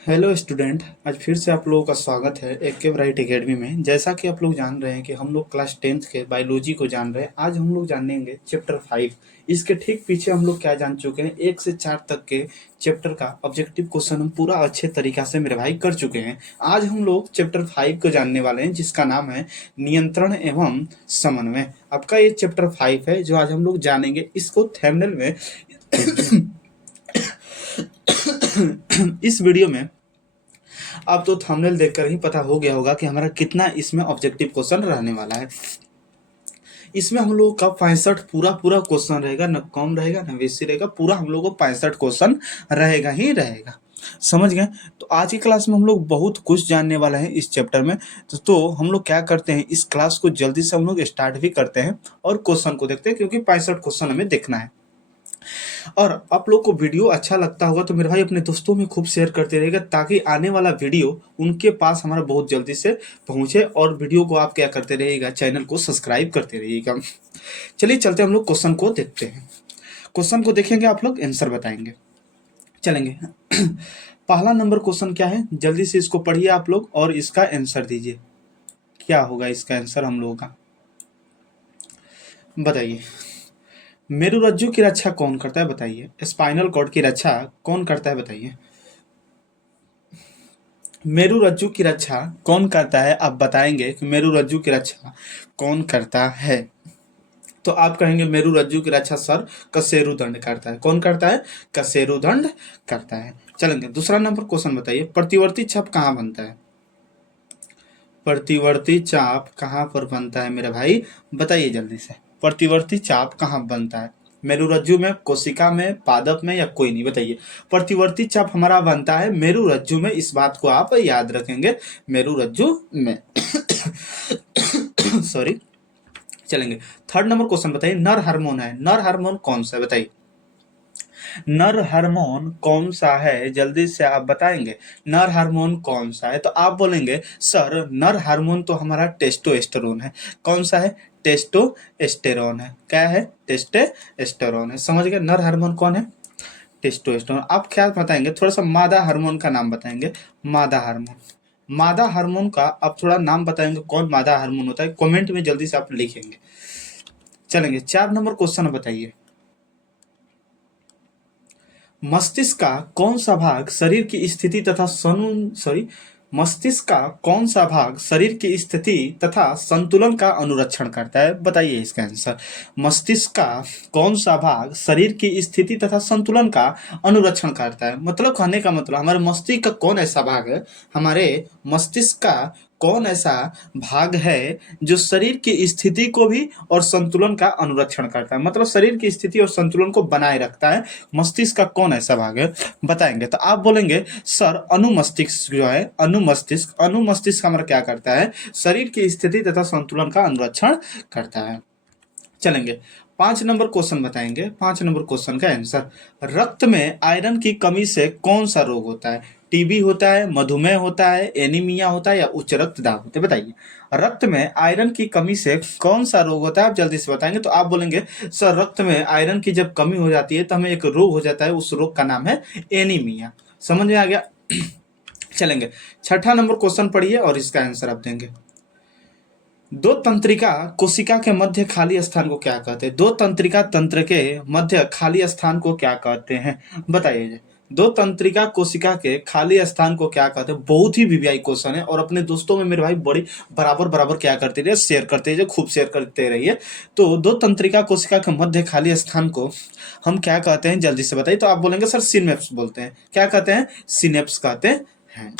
Hello student, आज फिर से आप लोगों का स्वागत है एक के ब्राइट एकेडमी में। जैसा कि आप लोग जान रहे हैं कि हम लोग क्लास 10th के बायोलॉजी को जान रहे हैं। आज हम लोग जानेंगे चैप्टर 5। इसके ठीक पीछे हम लोग क्या जान चुके हैं, 1 से 4 तक के चैप्टर का ऑब्जेक्टिव क्वेश्चन हम पूरा अच्छे तरीका से मेरे भाई कर चुके हैं। आज हम लोग चैप्टर 5 को जानने वाले हैं, जिसका नाम है नियंत्रण एवं समन्वय। आपका ये चैप्टर 5 है जो आज हम लोग जानेंगे। इसको थंबनेल में इस वीडियो में अब तो थंबनेल देखकर ही पता हो गया होगा कि हमारा कितना इसमें ऑब्जेक्टिव क्वेश्चन रहने वाला है। इसमें हम लोगों का 65 पूरा पूरा क्वेश्चन रहेगा, न कम रहेगा न बेसी रहेगा। पूरा हम लोगों को 65 क्वेश्चन रहेगा ही रहेगा। समझ गए? तो आज की क्लास में हम लोग बहुत कुछ जानने वाले हैं इस चैप्टर में। तो हम लोग क्या करते हैं, इस क्लास को जल्दी से हम लोग स्टार्ट भी करते हैं और क्वेश्चन को देखते हैं, क्योंकि 65 क्वेश्चन हमें देखना है। और आप लोग को वीडियो अच्छा लगता होगा तो मेरे भाई अपने दोस्तों में खूब शेयर करते रहिएगा, ताकि आने वाला वीडियो उनके पास हमारा बहुत जल्दी से पहुंचे। और वीडियो को आप क्या करते रहिएगा, चैनल को सब्सक्राइब करते रहिएगा। चलिए चलते हम लोग क्वेश्चन को देखते हैं। क्वेश्चन को देखेंगे, आप लोग आंसर बताएंगे। चलेंगे। पहला नंबर क्वेश्चन क्या है, जल्दी से इसको पढ़िए आप लोग और इसका आंसर दीजिए। क्या होगा इसका आंसर हम लोगों का, बताइए। मेरुरज्जु की रक्षा कौन करता है, बताइए। स्पाइनल कॉर्ड की रक्षा कौन करता है, बताइए। मेरुरज्जु की रक्षा कौन करता है, आप बताएंगे कि मेरुरज्जु की रक्षा कौन करता है। तो आप कहेंगे मेरुरज्जु की रक्षा सर कशेरुदंड करता है। कौन करता है? कशेरुदंड करता है। चलेंगे दूसरा नंबर क्वेश्चन, बताइए। प्रतिवर्ती चाप कहाँ बनता है? प्रतिवर्ती चाप कहाँ पर बनता है मेरे भाई, बताइए जल्दी से। प्रतिवर्ती चाप कहाँ बनता है? मेरुरज्जु में, कोशिका में, पादप में, या कोई नहीं, बताइए। प्रतिवर्ती चाप हमारा बनता है मेरुरज्जु में। इस बात को आप याद रखेंगे, मेरुरज्जु में। सॉरी। चलेंगे थर्ड नंबर क्वेश्चन, बताइए। नर हार्मोन है, नर हार्मोन कौन सा है, बताइए। नर हार्मोन कौन सा है, जल्दी से आप बताएंगे। नर हार्मोन कौन सा है? तो आप बोलेंगे सर नर हार्मोन तो हमारा टेस्टोस्टेरोन है। कौन सा है? टेस्टोस्टेरोन है। क्या है? टेस्टोस्टेरोन है। समझ गए? नर हार्मोन कौन है? टेस्टोस्टेरोन। आप क्या बताएंगे, थोड़ा सा मादा हार्मोन का नाम बताएंगे। मादा हार्मोन, मादा हार्मोन का आप थोड़ा नाम बताएंगे, कौन मादा हार्मोन होता है, कमेंट में जल्दी से आप लिखेंगे। चलेंगे 4 नंबर क्वेश्चन, बताइए। मस्तिष्क का कौन सा भाग शरीर की स्थिति तथा मस्तिष्क का कौन सा भाग शरीर की स्थिति तथा संतुलन का अनुरक्षण करता है, बताइए इसका आंसर। मस्तिष्क का कौन सा भाग शरीर की स्थिति तथा संतुलन का अनुरक्षण करता है, मतलब कहने का मतलब हमारे मस्तिष्क का कौन ऐसा भाग है, हमारे मस्तिष्क का कौन ऐसा भाग है जो शरीर की स्थिति को भी और संतुलन का अनुरक्षण करता है, मतलब शरीर की स्थिति और संतुलन को बनाए रखता है। मस्तिष्क का कौन ऐसा भाग है, बताएंगे। तो आप बोलेंगे सर अनुमस्तिष्क जो है, अनुमस्तिष्क हमारा क्या करता है, शरीर की स्थिति तथा संतुलन का अनुरक्षण करता है। चलेंगे 5 नंबर क्वेश्चन, बताएंगे। 5 नंबर क्वेश्चन का आंसर। रक्त में आयरन की कमी से कौन सा रोग होता है? टीबी होता है, मधुमेह होता है, एनीमिया होता है, या उच्च रक्तदाब होता है, बताइए। रक्त में आयरन की कमी से कौन सा रोग होता है, आप जल्दी से बताएंगे। तो आप बोलेंगे सर रक्त में आयरन की जब कमी हो जाती है तो हमें एक रोग हो जाता है, उस रोग का नाम है एनीमिया। समझ में आ गया? चलेंगे छठा नंबर क्वेश्चन पढ़िए और इसका आंसर आप देंगे। दो तंत्रिका कोशिका के मध्य खाली स्थान को क्या कहते हैं? दो तंत्रिका तंत्र के मध्य खाली स्थान को क्या कहते हैं, बताइए। दो तंत्रिका कोशिका के खाली स्थान को क्या कहते हैं? बहुत ही वीवीआई क्वेश्चन है, और अपने दोस्तों में मेरे भाई बड़ी बराबर बराबर क्या करते रहिए, शेयर करते रहिए, खूब शेयर करते रहिए। तो दो तंत्रिका कोशिका के मध्य खाली स्थान को हम क्या कहते हैं, जल्दी से बताइए। तो आप बोलेंगे सर सिनेप्स बोलते हैं। क्या कहते हैं? सिनेप्स कहते हैं।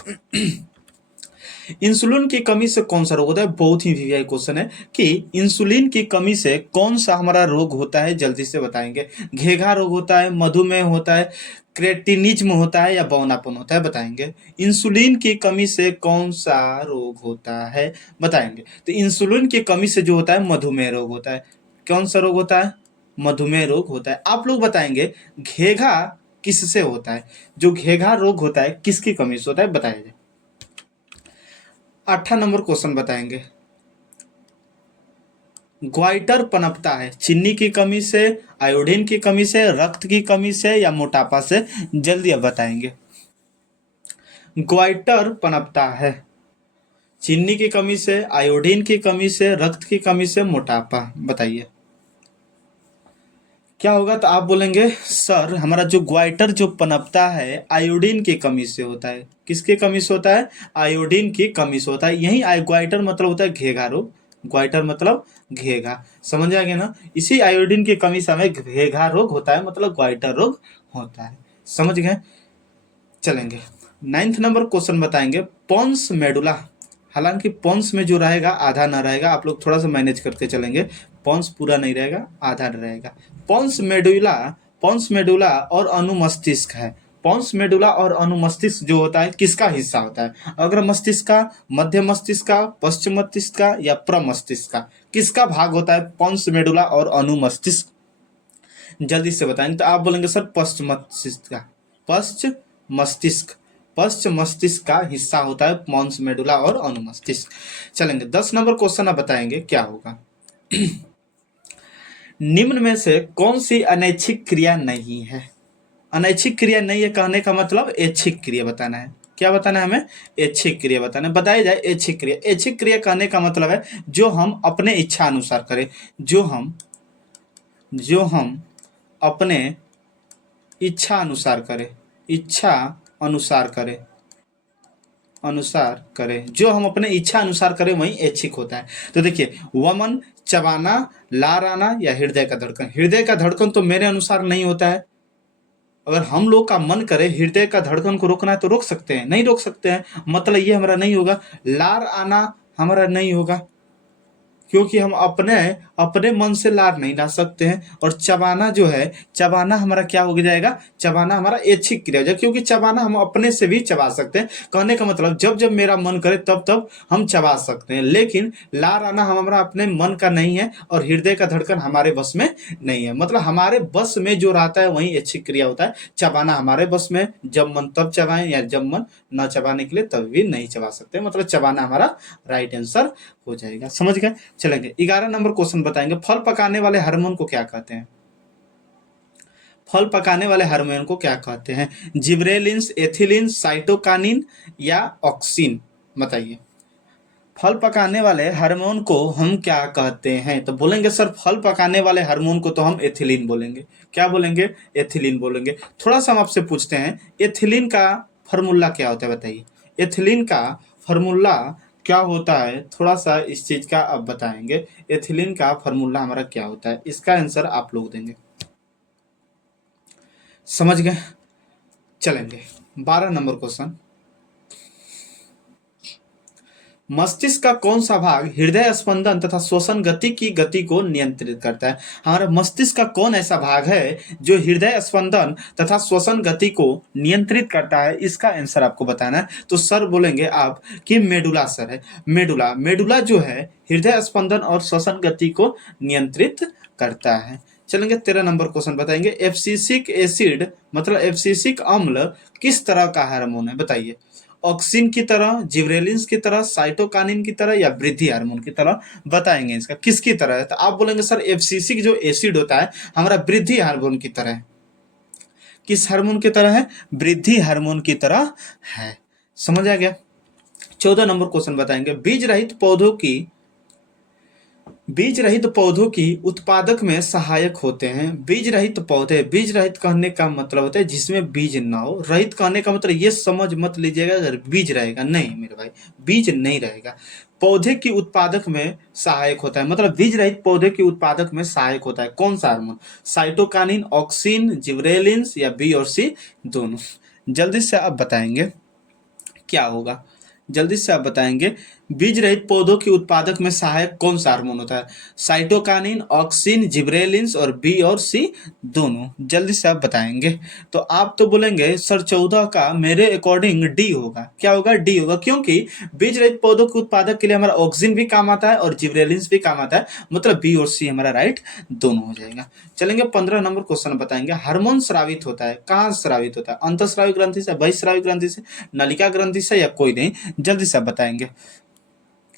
इंसुलिन की कमी से कौन सा रोग होता है? बहुत ही वीवीआई क्वेश्चन है कि इंसुलिन की कमी से कौन सा हमारा रोग होता है, जल्दी से बताएंगे। घेघा रोग होता है, मधुमेह होता है, क्रेटिनिज्म होता है, या बौनापन होता है, बताएंगे। इंसुलिन की कमी से कौन सा रोग होता है, बताएंगे। तो इंसुलिन की कमी से जो होता है मधुमेह रोग होता है। कौन सा रोग होता है? मधुमेह रोग होता है। आप लोग बताएंगे घेघा किससे होता है? जो घेघा रोग होता है किसकी कमी से होता है, बताइए। 8 नंबर क्वेश्चन, बताएंगे। ग्वाइटर पनपता है चीनी की कमी से, आयोडीन की कमी से, रक्त की कमी से, या मोटापा से, जल्दी अब बताएंगे। ग्वाइटर पनपता है? चीनी की कमी से, आयोडीन की कमी से, रक्त की कमी से, मोटापा? बताइए क्या होगा। तो आप बोलेंगे सर हमारा जो ग्वाइटर जो पनपता है आयोडीन की कमी से होता है। किसकी कमी से होता है? आयोडीन की कमी से होता है। यही ग्वाइटर मतलब होता है घेघा रोग। ग्वाइटर मतलब घेघा, समझ आ गया ना। इसी आयोडीन की कमी से हमें घेघा रोग होता है, मतलब ग्वाइटर रोग होता है। समझ गए। चलेंगे 9th नंबर क्वेश्चन बताएंगे। पॉन्स मेडुला, हालांकि पॉन्स में जो रहेगा आधा ना रहेगा, आप लोग थोड़ा सा मैनेज करके चलेंगे। पॉन्स पूरा नहीं रहेगा, आधा रहेगा। पॉन्स मेडुला, पॉन्स मेडुला और अनुमस्तिष्क है। पॉन्स मेडुला और अनुमस्तिष्क जो होता है किसका हिस्सा होता है? अग्र मस्तिष्क का, मध्य मस्तिष्क का, पश्चिम मस्तिष्क का या प्रमस्तिष्क का? किसका भाग होता है पॉन्स मेडुला और अनुमस्तिष्क? जल्दी से बताएंगे। तो आप बोलेंगे सर पश्चिम मस्तिष्क का। पश्च मस्तिष्क, पश्च मस्तिष्क का हिस्सा होता है पॉन्स मेडुला और अनुमस्तिष्क। चलेंगे 10 नंबर क्वेश्चन आप बताएंगे क्या होगा। निम्न में से कौन सी अनैच्छिक क्रिया नहीं है? अनैच्छिक क्रिया नहीं है कहने का मतलब ऐच्छिक क्रिया बताना है। क्या बताना है हमें? ऐच्छिक क्रिया बताना है। बताई जाए ऐच्छिक क्रिया। ऐच्छिक क्रिया कहने का मतलब है जो हम अपने इच्छा अनुसार करें, जो हम अपने इच्छा अनुसार करें, इच्छा अनुसार करें, अनुसार करें, जो हम अपने इच्छा अनुसार करें वही ऐच्छिक होता है। तो देखिए वमन, चबाना, लार आना या हृदय का धड़कन। हृदय का धड़कन तो मेरे अनुसार नहीं होता है। अगर हम लोग का मन करे हृदय का धड़कन को रोकना है तो रोक सकते हैं, नहीं रोक सकते हैं, मतलब ये हमारा नहीं होगा। लार आना हमारा नहीं होगा, क्योंकि हम अपने अपने मन से लार नहीं ला सकते हैं। और चबाना जो है, चबाना हमारा क्या हो जाएगा? चबाना हमारा ऐच्छिक क्रिया हो जाएगा, क्योंकि चबाना हम अपने से भी चबा सकते हैं। कहने का मतलब जब जब मेरा मन करे तब तब हम चबा सकते हैं, लेकिन लार आना हमारा अपने मन का नहीं है और हृदय का धड़कन हमारे बस में नहीं है। मतलब हमारे बस में जो रहता है वही ऐच्छिक क्रिया होता है। चबाना हमारे बस में, जब मन तब चबाएं या जब मन न चबाने के लिए तब भी नहीं चबा सकते। मतलब चबाना हमारा राइट आंसर हो जाएगा। समझ गए। चलेंगे 11 नंबर क्वेश्चन बताएंगे। फल पकाने वाले हार्मोन को क्या कहते हैं? फल पकाने वाले हार्मोन को क्या कहते हैं? जिब्रेलिन्स, एथिलीन, साइटोकानिन या ऑक्सिन? बताइए। फल पकाने वाले हार्मोन को हम क्या कहते हैं? तो बोलेंगे सर फल पकाने वाले हार्मोन को तो हम एथिलीन बोलेंगे। क्या बोलेंगे? एथिलीन बोलेंगे। थोड़ा सा हम आपसे पूछते हैं एथिलीन का फॉर्मूला क्या होता है? बताइए एथिलीन का फॉर्मूला क्या होता है? थोड़ा सा इस चीज का अब बताएंगे। एथिलीन का फॉर्मूला हमारा क्या होता है, इसका आंसर आप लोग देंगे। समझ गए। चलेंगे 12 नंबर क्वेश्चन। मस्तिष्क का कौन सा भाग हृदय स्पंदन तथा श्वसन गति को नियंत्रित करता है? हमारा मस्तिष्क का कौन ऐसा भाग है जो हृदय स्पंदन तथा श्वसन गति को नियंत्रित करता है? इसका आंसर आपको बताना है। तो सर बोलेंगे आप कि मेडुला सर है। मेडुला, मेडुला जो है हृदय स्पंदन और श्वसन गति को नियंत्रित करता है। चलेंगे 13 नंबर क्वेश्चन बताएंगे। एब्सिसिक एसिड मतलब एब्सिसिक अम्ल किस तरह का हार्मोन है? बताइए। ऑक्सिन की तरह, जिब्रेलिन्स की तरह, साइटोकानिन की तरह या वृद्धि हार्मोन की तरह? बताएंगे इसका किसकी तरह है। तो आप बोलेंगे सर एब्सिसिक जो एसिड होता है हमारा वृद्धि हार्मोन की तरह है। किस हार्मोन की तरह है? वृद्धि हार्मोन की तरह है। समझ आ गया। 14 नंबर क्वेश्चन बताएंगे। बीज रहित पौधों की उत्पादक में सहायक होते हैं। बीज रहित पौधे, बीज रहित कहने का मतलब होता है जिसमें बीज ना हो। रहित कहने का मतलब ये समझ मत लीजिएगा अगर बीज रहेगा, नहीं मेरे भाई, बीज नहीं रहेगा। पौधे की उत्पादक में सहायक होता है, मतलब बीज रहित पौधे की उत्पादक में सहायक होता है कौन सा हार्मोन? साइटोकानिन, ऑक्सिन, जिब्रेलिन्स या बी और सी दोनों? जल्दी से आप बताएंगे क्या होगा। जल्दी से आप बताएंगे बीज रहित पौधों की उत्पादक में सहायक कौन सा हार्मोन होता है? साइटोकानिन, ऑक्सिन, जिब्रेलिन्स और बी और सी दोनों? जल्दी से आप बताएंगे। तो आप तो बोलेंगे सर 14 का मेरे अकॉर्डिंग डी होगा। क्या होगा? डी होगा, क्योंकि बीज रहित पौधों के उत्पादक के लिए हमारा ऑक्सिन भी काम आता है और जिब्रेलिन्स भी काम आता है, मतलब बी और सी हमारा राइट दोनों हो जाएगा। चलेंगे 15 नंबर क्वेश्चन बताएंगे। हार्मोन स्रावित होता है, कहाँ स्रावित होता है? अंतःस्रावी ग्रंथि से, बहिःस्रावी ग्रंथि से, नलिका ग्रंथि से या कोई नहीं? जल्दी से आप बताएंगे।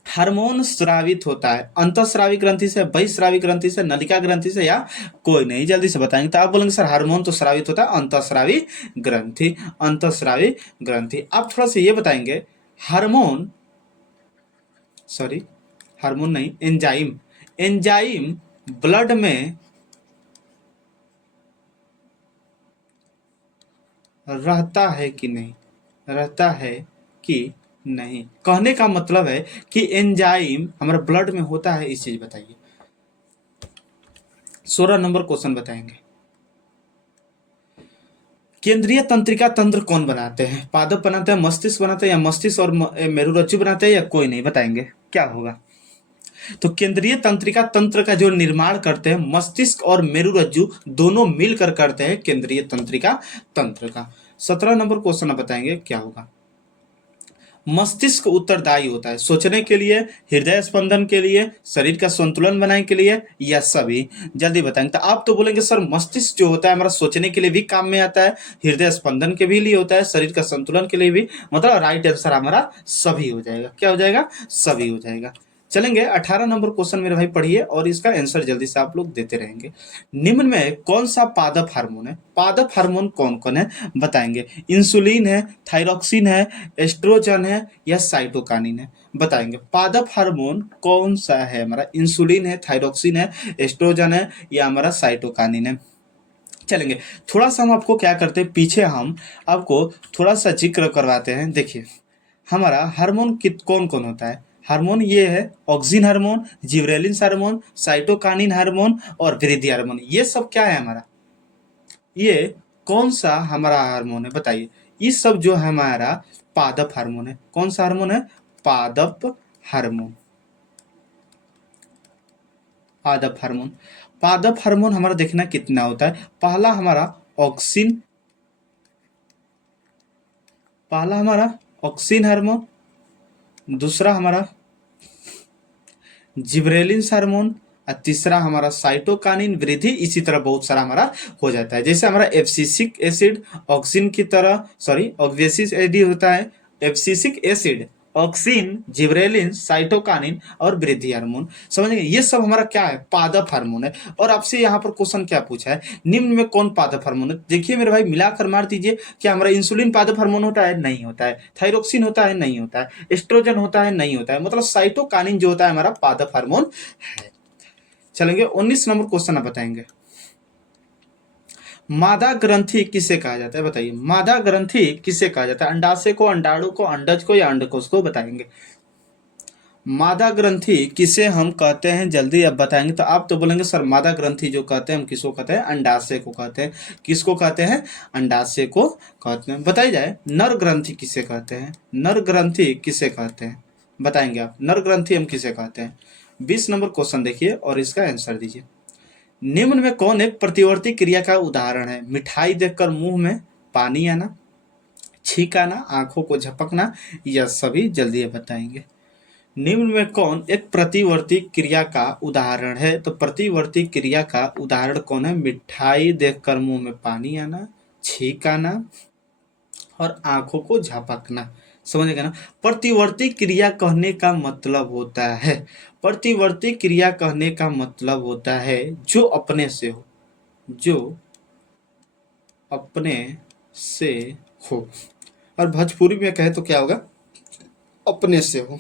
हार्मोन स्रावित होता है अंतःस्रावी ग्रंथि से, बहिस्रावी ग्रंथि से, नलिका ग्रंथि से, या कोई नहीं? जल्दी से बताएंगे। तो आप बोलेंगे सर हार्मोन तो स्रावित होता है अंतःस्रावी ग्रंथि, अंतःस्रावी ग्रंथि। आप थोड़ा सा ये बताएंगे, हार्मोन, सॉरी हार्मोन नहीं, एंजाइम, एंजाइम ब्लड में रहता है कि नहीं, रहता है कि नहीं? कहने का मतलब है कि एंजाइम हमारे ब्लड में होता है, इस चीज बताइए। 16 नंबर क्वेश्चन बताएंगे। केंद्रीय तंत्रिका तंत्र कौन बनाते हैं? पादप बनाते हैं, मस्तिष्क बनाते हैं, या मस्तिष्क और मेरुरज्जु बनाते हैं, या कोई नहीं? बताएंगे क्या होगा? तो केंद्रीय तंत्रिका तंत्र का जो निर्माण करते हैं मस्तिष्क और मेरुरज्जु दोनों मिलकर करते हैं केंद्रीय तंत्रिका तंत्र का। 17 नंबर क्वेश्चन आप बताएंगे क्या होगा? मस्तिष्क उत्तरदायी होता है सोचने के लिए, हृदय स्पंदन के लिए, शरीर का संतुलन बनाने के लिए, या सभी? जल्दी बताएंगे। तो आप तो बोलेंगे सर मस्तिष्क जो होता है हमारा सोचने के लिए भी काम में आता है, हृदय स्पंदन के भी लिए होता है, शरीर का संतुलन के लिए भी। मतलब राइट आंसर हमारा सभी हो जाएगा। क्या हो जाएगा? सभी हो जाएगा। चलेंगे 18 नंबर क्वेश्चन मेरे भाई पढ़िए और इसका आंसर जल्दी से आप लोग देते रहेंगे। निम्न में कौन सा पादप हार्मोन है? पादप हार्मोन कौन कौन है बताएंगे? इंसुलिन है, थायरॉक्सिन है, एस्ट्रोजन है, या साइटोकानिन है? बताएंगे पादप हार्मोन कौन सा है हमारा? इंसुलिन है, थायरॉक्सिन है, एस्ट्रोजन है, या हमारा साइटोकानिन है? चलेंगे थोड़ा सा हम आपको क्या करते हैं, पीछे हम आपको थोड़ा सा जिक्र करवाते हैं। देखिए हमारा हार्मोन कित कौन कौन होता है? हार्मोन ये है auxin hormone, gibberellin hormone, cytokinin hormone और वृद्धि हार्मोन। ये सब क्या है हमारा? ये कौन सा हमारा हार्मोन है बताइए? ये सब जो है हमारा पादप हार्मोन है। कौन सा हार्मोन है? पादप हार्मोन। पादप हार्मोन, पादप हार्मोन हमारा देखना कितना होता है। पहला हमारा ऑक्सिन, पहला हमारा ऑक्सिन हार्मोन, दूसरा हमारा जिब्रेलिन हार्मोन, और तीसरा हमारा साइटोकानिन वृद्धि। इसी तरह बहुत सारा हमारा हो जाता है। जैसे हमारा एब्सिसिक एसिड ऑक्सिन की तरह, सॉरी ऑक्जेसिक एसिड होता है, abscisic acid, auxin, gibberellin, cytokinin और वृद्धि हार्मोन। समझ गए? ये सब हमारा क्या है? पादप हार्मोन है। और आपसे यहाँ पर क्वेश्चन क्या पूछा है, निम्न में कौन पादप हार्मोन है? देखिए मेरे भाई मिलाकर मार दीजिए। क्या हमारा इंसुलिन पादप हार्मोन होता है? नहीं होता है। थायरोक्सिन होता है? नहीं होता है। एस्ट्रोजन होता है? नहीं होता है। मतलब साइटोकानिन जो होता है हमारा पादप हार्मोन है। चलेंगे 19 नंबर क्वेश्चन आप बताएंगे। मादा ग्रंथि किसे कहा जाता है? बताइए मादा ग्रंथि किसे कहा जाता है? अंडाशय को, अंडाणु को, अंडज को, या अंडकोश को? बताएंगे मादा ग्रंथि किसे हम कहते हैं? जल्दी अब बताएंगे। तो आप तो बोलेंगे सर मादा ग्रंथि जो कहते हैं हम किसको कहते हैं? अंडाशय को कहते हैं। किसको कहते हैं? अंडाशय को कहते हैं। बताई जाए नर ग्रंथि किसे कहते हैं? नर ग्रंथि किसे कहते हैं? बताएंगे आप नर ग्रंथि हम किसे कहते हैं? 20 नंबर क्वेश्चन देखिए और इसका आंसर दीजिए। निम्न में कौन एक प्रतिवर्ती क्रिया का उदाहरण है? मिठाई देखकर मुंह में पानी आना, छींक आना, आंखों को झपकना, या सभी? जल्दी बताएंगे। निम्न में कौन एक प्रतिवर्ती क्रिया का उदाहरण है? तो प्रतिवर्ती क्रिया का उदाहरण कौन है? मिठाई देखकर मुंह में पानी आना, छींक आना और आंखों को झपकना। समझेगा ना? प्रतिवर्ती क्रिया कहने का मतलब होता है, प्रतिवर्ती क्रिया कहने का मतलब होता है जो अपने से हो, जो अपने से हो। और भोजपुरी में कहे तो क्या होगा? अपने से हो।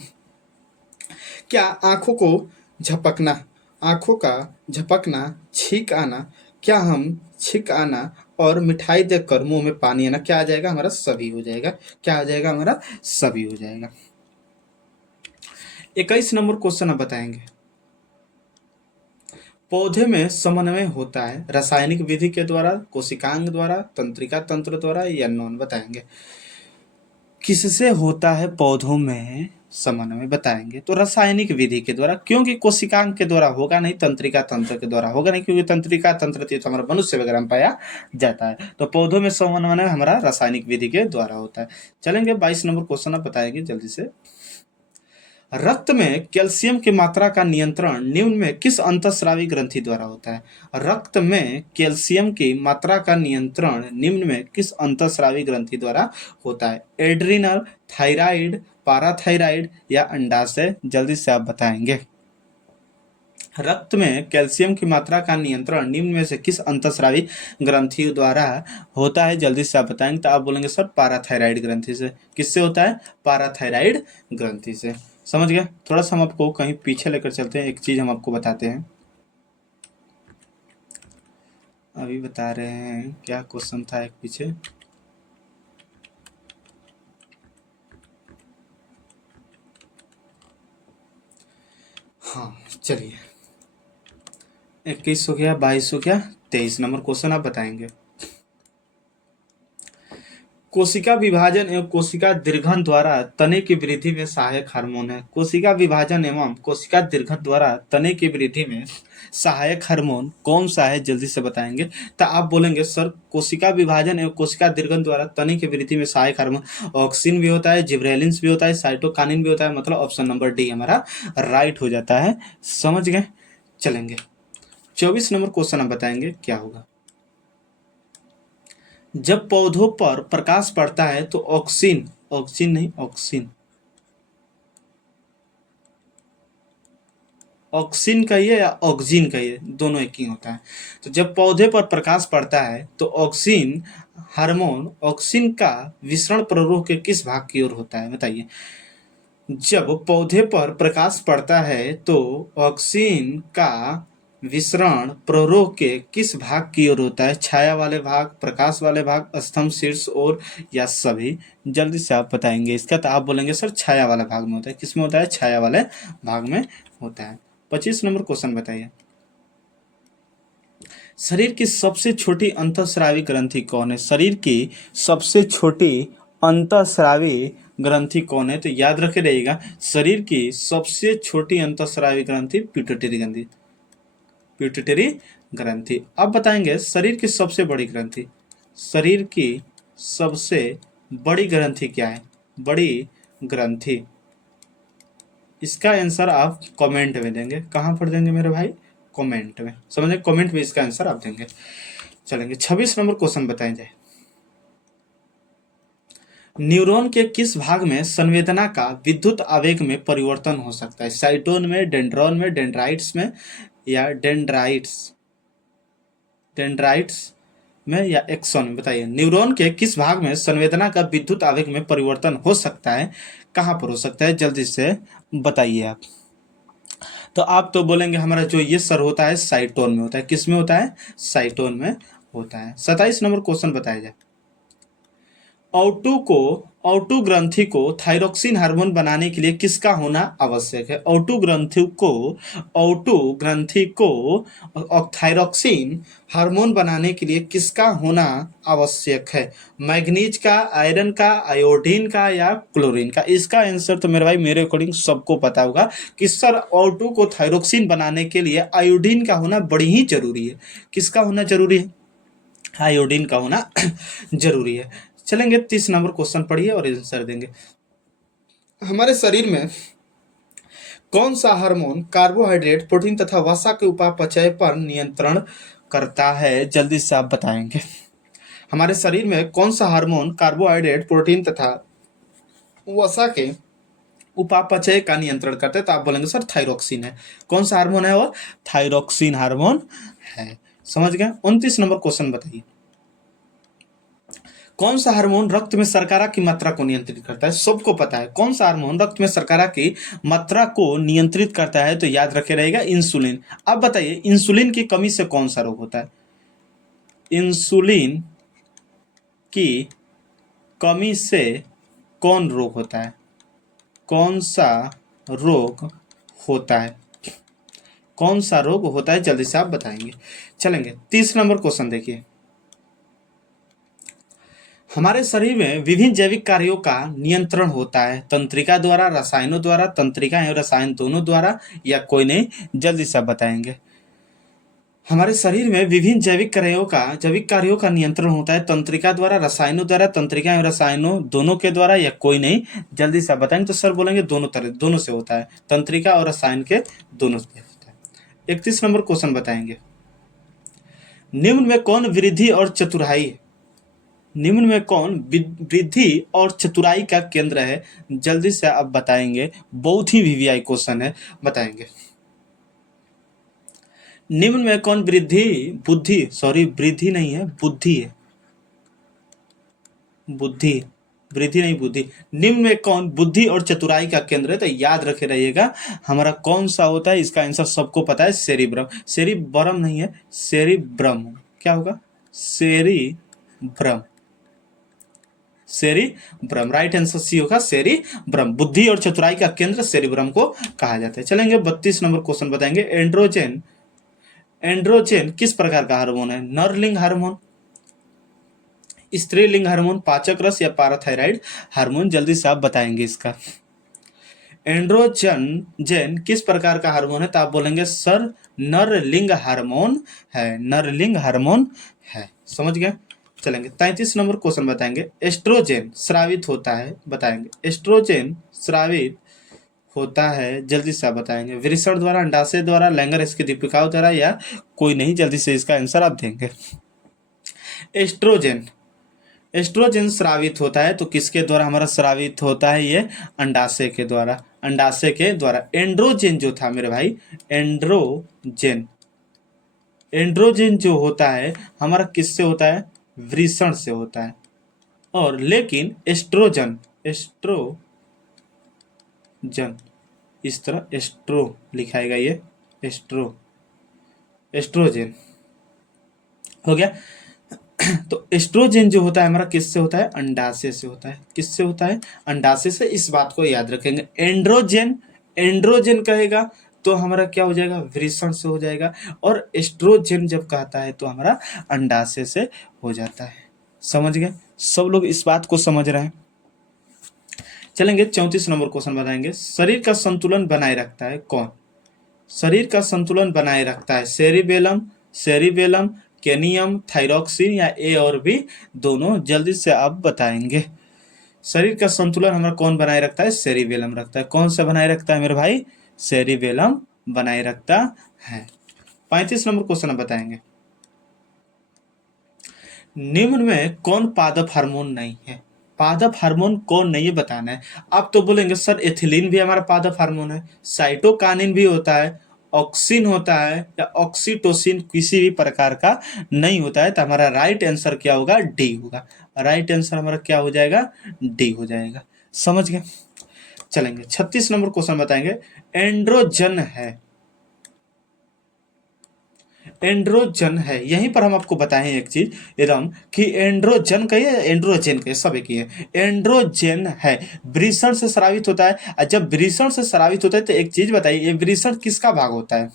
क्या आंखों को झपकना, आंखों का झपकना, छींक आना, क्या हम छींक आना और मिठाई देखकर मुंह में पानी आना क्या आ जाएगा हमारा? सभी हो जाएगा। क्या आ जाएगा हमारा? सभी हो जाएगा। 21 नंबर क्वेश्चन आप बताएंगे। पौधे में समन्वय होता है रासायनिक विधि के द्वारा, कोशिकांग द्वारा, तंत्रिका तंत्र द्वारा, या नॉन? बताएंगे किससे होता है पौधों में समन्वय? बताएंगे तो रासायनिक विधि के द्वारा, क्योंकि कोशिकांग के द्वारा होगा नहीं, तंत्रिका तंत्र के द्वारा होगा नहीं, क्योंकि तंत्रिका तंत्र तो हमारा मनुष्य वगैरह में पाया जाता है। तो पौधों में समन्वय हमारा रासायनिक विधि के द्वारा होता है। चलेंगे 22 नंबर क्वेश्चन आप बताएंगे जल्दी से। रक्त में कैल्शियम की मात्रा का नियंत्रण निम्न में किस अंतःस्रावी ग्रंथि द्वारा होता है? रक्त में कैल्शियम की मात्रा का नियंत्रण निम्न में किस अंतःस्रावी ग्रंथि द्वारा होता है? एड्रिनल, थायराइड, पाराथायराइड या अंडाशय? जल्दी से आप बताएंगे। रक्त में कैल्शियम की मात्रा का नियंत्रण निम्न में से किस अंतःस्रावी ग्रंथि द्वारा होता है? जल्दी से आप बताएंगे। तो आप बोलेंगे सर पाराथायराइड ग्रंथि से। किससे होता है? पाराथायराइड ग्रंथि से। समझ गए? थोड़ा सा हम आपको कहीं पीछे लेकर चलते हैं, एक चीज हम आपको बताते हैं। अभी बता रहे हैं क्या क्वेश्चन था एक पीछे। हाँ चलिए, 21 हो गया, 22 हो गया, 23 नंबर क्वेश्चन आप बताएंगे। कोशिका विभाजन एवं कोशिका दीर्घन द्वारा तने की वृद्धि में सहायक हार्मोन है। कोशिका विभाजन एवं कोशिका दीर्घन द्वारा तने की वृद्धि में सहायक हार्मोन कौन सा है? जल्दी से बताएंगे। तो आप बोलेंगे सर कोशिका विभाजन एवं कोशिका दीर्घन द्वारा तने की वृद्धि में सहायक हार्मोन ऑक्सिन भी होता है, जिब्रेलिन्स भी होता है, साइटोकानिन भी होता है। मतलब ऑप्शन नंबर डी हमारा राइट हो जाता है। समझ गए? चलेंगे 24 नंबर क्वेश्चन आप बताएंगे क्या होगा। जब पौधों पर प्रकाश पड़ता है तो ऑक्सीन, ऑक्सीन नहीं ऑक्सीन, ऑक्सीन कहिए या ऑक्सीन कहिए, दोनों एक ही होता है। तो जब पौधे पर प्रकाश पड़ता है तो ऑक्सीन हार्मोन ऑक्सीन का विसरण प्ररोह के किस भाग की ओर होता है? बताइए। जब पौधे पर प्रकाश पड़ता है तो ऑक्सीन का विसरण प्ररोह के किस भाग की ओर होता है? छाया वाले भाग, प्रकाश वाले भाग, स्तंभ शीर्ष ओर या सभी? जल्दी से आप बताएंगे इसका। तो आप बोलेंगे सर छाया वाला भाग में होता है। किस में होता है? छाया वाले भाग में होता है। 25 नंबर क्वेश्चन बताइए। शरीर की सबसे छोटी अंतःस्रावी ग्रंथि कौन है? शरीर की सबसे छोटी अंतःस्रावी ग्रंथि कौन है? तो याद रखे रहिएगा, शरीर की सबसे छोटी अंतःस्रावी ग्रंथि पिट्यूटरी ग्रंथि, पिट्यूटरी ग्रंथि। अब बताएंगे शरीर की सबसे बड़ी ग्रंथि। शरीर की सबसे बड़ी ग्रंथि क्या है? बड़ी ग्रंथि, इसका आंसर आप कमेंट में देंगे। कहाँ पर देंगे मेरे भाई? कमेंट में। समझे? कमेंट में इसका आंसर आप देंगे। चलेंगे 26 नंबर क्वेश्चन बताएं जाए। न्यूरॉन के किस भाग में संवेदना का विद्युत आवेग में परिवर्तन हो सकता है? साइटोन में, डेंड्रॉन में, डेंड्राइट्स में या डेंड्राइट्स, डेंड्राइट्स में या एक्सॉन में? बताइए। न्यूरॉन के किस भाग में संवेदना का विद्युत आवेग में परिवर्तन हो सकता है? कहाँ पर हो सकता है? जल्दी से बताइए आप। तो आप तो बोलेंगे हमारा जो ये सर होता है साइटोन में होता है। किस में होता है? साइटोन में होता है। 27 नंबर क्वेश्चन बताया जाए। ऑटू ग्रंथि को थायरोक्सिन हार्मोन बनाने के लिए किसका होना आवश्यक है? ऑटू ग्रंथि को थायरोक्सिन हार्मोन बनाने के लिए किसका होना आवश्यक है? मैग्नीज का, आयरन का, आयोडीन का या क्लोरीन का? इसका आंसर तो मेरे भाई मेरे अकॉर्डिंग सबको पता होगा कि सर ऑटू को थायरोक्सिन बनाने के लिए आयोडीन का होना बड़ी ही जरूरी है। किसका होना जरूरी है? आयोडीन का होना जरूरी है। चलेंगे 30 नंबर क्वेश्चन पढ़िए और आंसर देंगे। हमारे शरीर में कौन सा हार्मोन कार्बोहाइड्रेट, प्रोटीन तथा वसा के उपापचय पर नियंत्रण करता है? जल्दी से आप बताएंगे। हमारे शरीर में कौन सा हार्मोन कार्बोहाइड्रेट, प्रोटीन तथा वसा के उपापचय का नियंत्रण करता है? तो आप बोलेंगे सर थायरोक्सिन है। कौन सा हार्मोन है वो? थायरोक्सिन हार्मोन है। समझ गए? 29 नंबर क्वेश्चन बताइए। कौन सा हार्मोन रक्त में शर्करा की मात्रा को नियंत्रित करता है? सबको पता है कौन सा हार्मोन रक्त में शर्करा की मात्रा को नियंत्रित करता है। तो याद रखे रहेगा इंसुलिन। अब बताइए इंसुलिन की कमी से कौन सा रोग होता है? इंसुलिन की कमी से कौन रोग होता है? कौन सा रोग होता है? कौन सा रोग होता है? जल्दी से आप बताएंगे। चलेंगे 30 नंबर क्वेश्चन देखिए। हमारे शरीर में विभिन्न जैविक कार्यों का नियंत्रण होता है तंत्रिका द्वारा, रसायनों द्वारा, तंत्रिका एवं रसायन दोनों द्वारा या कोई नहीं? जल्दी से आप बताएंगे। हमारे शरीर में विभिन्न जैविक कार्यों का नियंत्रण होता है तंत्रिका द्वारा, रसायनों द्वारा, तंत्रिका एवं रसायनों दोनों के द्वारा, या कोई नहीं। जल्दी से आप बताएंगे तो सर बोलेंगे दोनों से होता है, तंत्रिका और रसायन के दोनों से होता है। 31 नंबर क्वेश्चन बताएंगे, निम्न में कौन वृद्धि और चतुराई है? निम्न में कौन वृद्धि और चतुराई का केंद्र है? जल्दी से आप बताएंगे, बहुत ही वीवीआई क्वेश्चन है, बताएंगे। निम्न में कौन वृद्धि नहीं है, बुद्धि है, बुद्धि, वृद्धि नहीं बुद्धि। निम्न में कौन बुद्धि और चतुराई का केंद्र है? तो याद रखे रहिएगा हमारा कौन सा होता है, इसका आंसर सबको पता है, सेरिब्रम। सेरिब्रम नहीं है, सेरिब्रम। क्या होगा? Cerebrum, cerebrum, right answer C होगा, सेरिब्रम। बुद्धि और चतुराई का केंद्र सेरिब्रम को कहा जाता है। चलेंगे 32 नंबर क्वेश्चन बताएंगे, एंड्रोजन, एंड्रोजन किस प्रकार का हार्मोन है? नरलिंग हार्मोन, स्त्रीलिंग हार्मोन, पाचक रस या पाराथायराइड हार्मोन? जल्दी से आप बताएंगे इसका। एंड्रोजन जेन किस प्रकार का हार्मोन है? तो आप बोलेंगे सर नरलिंग हार्मोन है, नरलिंग हार्मोन है। समझ गए? चलेंगे 33 नंबर क्वेश्चन बताएंगे, एस्ट्रोजेन स्रावित होता है, बताएंगे। एस्ट्रोजेन स्रावित होता है, जल्दी से आप बताएंगे, वृषण द्वारा, अंडाशय द्वारा, लैंगर इसकी दीपिकाओं द्वारा, या कोई नहीं। जल्दी से इसका आंसर आप देंगे। एस्ट्रोजेन, एस्ट्रोजन स्रावित होता है तो किसके द्वारा हमारा स्रावित होता है? ये अंडाशय के द्वारा, अंडाशय के द्वारा। एंड्रोजन जो था मेरे भाई, एंड्रोजन, एंड्रोजन जो होता है हमारा किससे होता है? वृषण से होता है। और लेकिन एस्ट्रोजन, एस्ट्रोजन इस तरह एस्ट्रो लिखाएगा, ये एस्ट्रोजन हो गया। तो एस्ट्रोजन जो होता है हमारा किससे होता है? अंडाशय से होता है। किससे होता है? अंडाशय से। इस बात को याद रखेंगे। एंड्रोजन, एंड्रोजन कहेगा तो हमारा क्या हो जाएगा? वृषण से हो जाएगा। और एस्ट्रोजन जब कहता है तो हमारा अंडाशय से हो जाता है। समझ गए? सब लोग इस बात को समझ रहे हैं? चलेंगे 34 नंबर क्वेश्चन बताएंगे, शरीर का संतुलन बनाए रखता है कौन? शरीर का संतुलन बनाए रखता है सेरिबेलम, सेरिबेलम, केनियम, थायरॉक्सिन, या ए और बी दोनों? जल्दी से आप बताएंगे। शरीर का संतुलन हमारा कौन बनाए रखता है? सेरिबेलम रखता है। कौन सा बनाए रखता है मेरे भाई? सेरिबेलम बनाए रखता है। 35 नंबर क्वेश्चन आप बताएंगे, निम्न में कौन पादप हार्मोन नहीं है? पादप हार्मोन कौन नहीं है बताना है। आप तो बोलेंगे सर एथिलीन भी हमारा पादप हार्मोन है, साइटोकानिन भी होता है, ऑक्सिन होता है, या ऑक्सीटोसिन किसी भी प्रकार का नहीं होता है। तो हमारा राइट आंसर क्या होगा? डी होगा। राइट आंसर हमारा क्या हो जाएगा? डी हो जाएगा। समझ गए? चलेंगे 36 नंबर क्वेश्चन बताएंगे, एंड्रोजन है, एंड्रोजन है। यहीं पर हम आपको बताएं एक चीज एकदम कि एंड्रोजन कहिए, एंड्रोजन कहिए, सब एक ही है। एंड्रोजन है, वृषण से स्रावित होता है। और जब वृषण से स्रावित होता है तो एक चीज बताइए, ये वृषण किसका भाग होता है?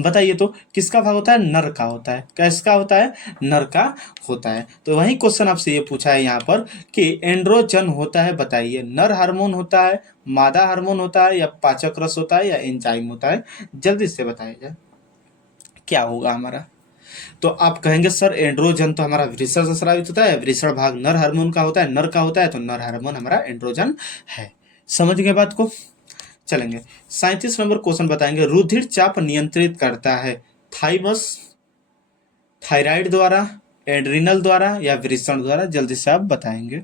बताइए तो किसका भाग होता है? नर का होता है। किसका होता है? नर का होता है। तो वही क्वेश्चन आपसे ये पूछा है यहाँ पर कि एंड्रोजन होता है, बताइए नर हार्मोन होता है, मादा हार्मोन होता है, या पाचक रस होता है, या एंजाइम होता है? जल्दी से बताइए जाए क्या होगा हमारा। तो आप कहेंगे सर एंड्रोजन तो हमारा वृषण से स्रावित होता है, वृषण भाग नर हार्मोन का होता है, नर का होता है, तो नर हार्मोन हमारा एंड्रोजन है। समझ गए बात को? चलेंगे 37 नंबर क्वेश्चन बताएंगे, रुधिर चाप नियंत्रित करता है थाइमस, थायराइड द्वारा, एड्रिनल द्वारा, या वृषण द्वारा? जल्दी से आप बताएंगे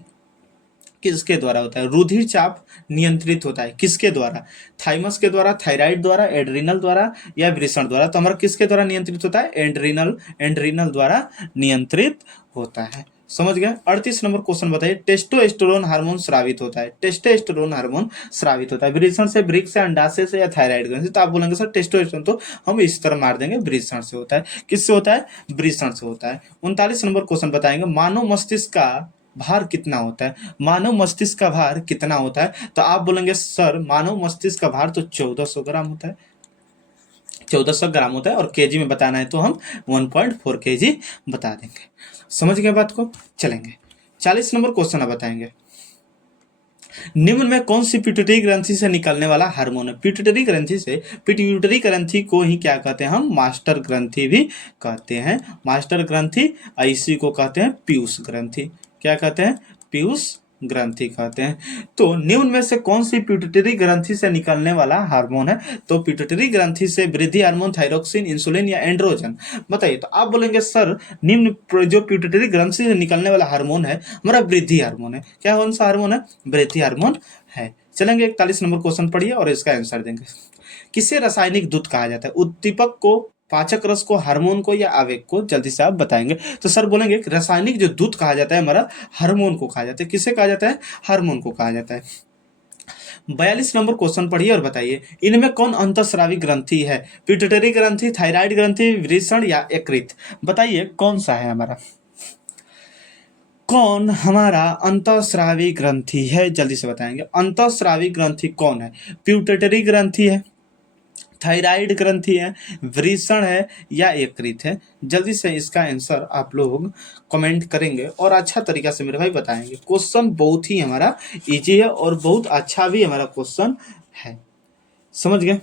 किसके द्वारा होता है? रुधिर चाप नियंत्रित होता है किसके द्वारा? थाइमस के द्वारा, थायराइड द्वारा, एड्रिनल द्वारा, या वृषण द्वारा? तो हमारा किसके द्वारा नियंत्रित होता है? एड्रिनल, एड्रिनल द्वारा नियंत्रित होता है। समझ गए? 38 नंबर क्वेश्चन बताइए, टेस्टोस्टेरोन हार्मोन स्रावित होता है, टेस्टोस्टेरोन हार्मोन स्रावित होता है वृषण से, वृक्क से, अंडाशय से, या थायराइड ग्रंथि से? तो आप बोलेंगे सर टेस्टोस्टेरोन तो हम इस तरह मार देंगे, वृषण से होता है। किससे होता है? वृषण से होता है। 39 नंबर क्वेश्चन बताएंगे, मानव मस्तिष्क का भार कितना होता है? मानव मस्तिष्क का भार कितना होता है? तो आप बोलेंगे सर मानव मस्तिष्क का भार तो 1400 ग्राम होता है, 1400 ग्राम होता है। और केजी में बताना है तो हम 1.4 केजी बता देंगे। समझ गए बात को? चलेंगे 40 नंबर क्वेश्चन आप बताएंगे, निम्न में कौन सी पिट्यूटरी ग्रंथि से निकलने वाला हार्मोन है? पिट्यूटरी ग्रंथि से, पिट्यूटरी ग्रंथि को ही क्या कहते हैं हम? मास्टर ग्रंथि भी कहते हैं। मास्टर ग्रंथि, इसी को कहते हैं पीयूष ग्रंथि। क्या कहते हैं? पीयूष ग्रंथि कहते हैं। तो निम्न में से कौन सी पिट्यूटरी ग्रंथि से निकलने वाला हार्मोन है? तो पिट्यूटरी ग्रंथि से वृद्धि हार्मोन, थायरोक्सिन, इंसुलिन या एंड्रोजन? बताइए। तो आप बोलेंगे सर निम्न जो पिट्यूटरी ग्रंथि से निकलने वाला हार्मोन है हमारा वृद्धि हार्मोन है। क्या कौन सा हार्मोन है? वृद्धि हार्मोन है। चलेंगे 41 नंबर क्वेश्चन पढ़िए और इसका आंसर देंगे। किसे रासायनिक दूत कहा जाता है? उद्दीपक को, पाचक रस को, हार्मोन को या आवेग को? जल्दी से आप बताएंगे। तो सर बोलेंगे रासायनिक जो दूत कहा जाता है हमारा हार्मोन को कहा जाता है। किसे कहा जाता है? हार्मोन को कहा जाता है। 42 नंबर क्वेश्चन पढ़िए और बताइए इनमें कौन अंतःस्रावी ग्रंथि है? पिट्यूटरी ग्रंथि, थायराइड ग्रंथि, वृषण या यकृत? बताइए कौन सा है हमारा? कौन हमारा अंतःस्रावी ग्रंथि है? जल्दी से बताएंगे। अंतःस्रावी ग्रंथि कौन है? पिट्यूटरी ग्रंथि है, थायराइड ग्रंथि है, वृषण है या यकृत है? जल्दी से इसका आंसर आप लोग कमेंट करेंगे और अच्छा तरीका से मेरे भाई बताएंगे। क्वेश्चन बहुत ही हमारा इजी है और बहुत अच्छा भी हमारा क्वेश्चन है। समझ गए?